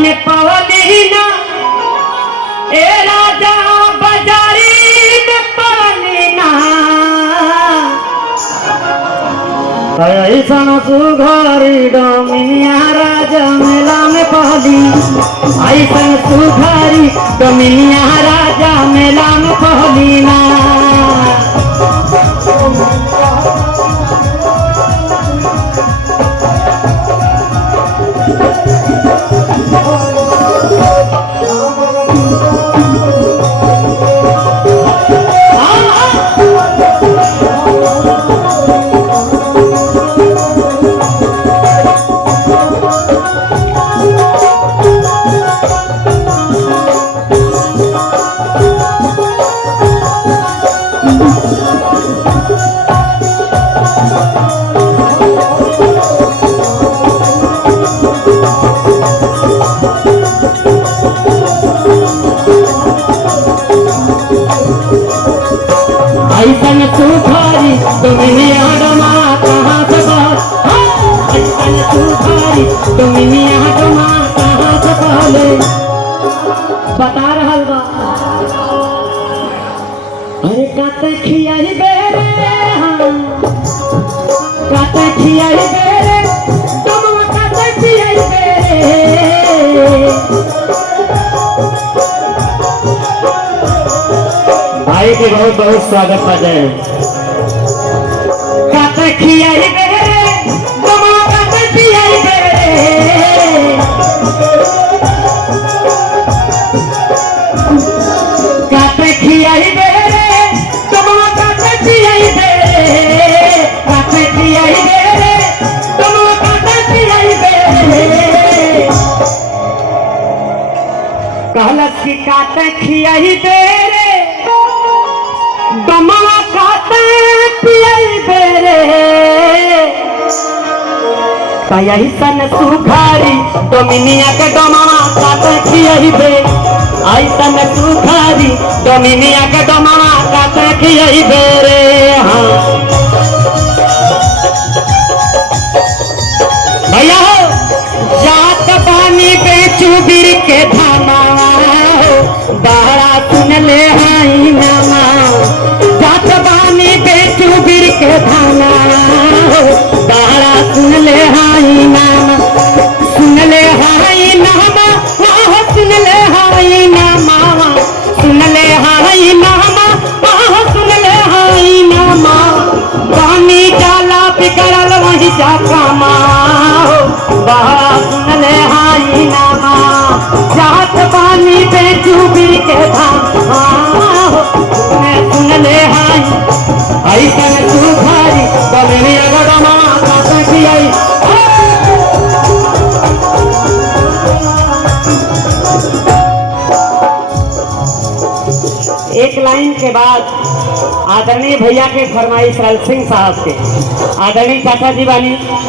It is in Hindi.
में पवलीना ए राजा बाजारी में पवलीना ऐसा सुघरी डोमिनिया राजा मेला में पहली ऐसा सुघरी डोमिनिया राजा मेला में पहली ना ऐसन सुधारी डोमिनिया डोमा कहाँ से ऐसन सुधारी डोमिनिया डोमा कहाँ से पहले बता रहा बा अरे काते खियाई बेरे काते खियाई बेरे डोमा काते खियाई बेरे भाई के बहुत बहुत स्वागत बजाय काते खियाई बेरे डोमा काते खियाई बेरे काते खियाई बेरे डोमा काते खियाई बेरे काते खियाई बेरे डोमा काते खियाई बेरे कहलस कि काते खियाई बेरे डोमा काते पियाई बेरे यही सन सुखारी डोमिनिया के डोमा काते खियाई बेरे ऐसन सुखारी डोमिनिया के डोमा काते खियाई बेरे हाँ भैया हो जात पानी बेचू गिर के धामा बहरा सुन ले हाई नामा जात पानी बेचू गिर के धामा बहरा सुन ले हाई नामा सुन ले हाई नामा सुन ले हाई नामा सुन ले हाई नामा सुन ले हाई नामा पानी डाला बिगड़ल वही जा कामा बहरा सुन ले हाई नामा जात पानी बेचू गिर के धामा सुन ले हाई ऐसन सुधारी डोमिनिया डोमा काते खियाई एक लाइन के बाद आदरणीय भैया के फरमाइश लाल सिंह साहब के आदरणीय चाचा जी बानी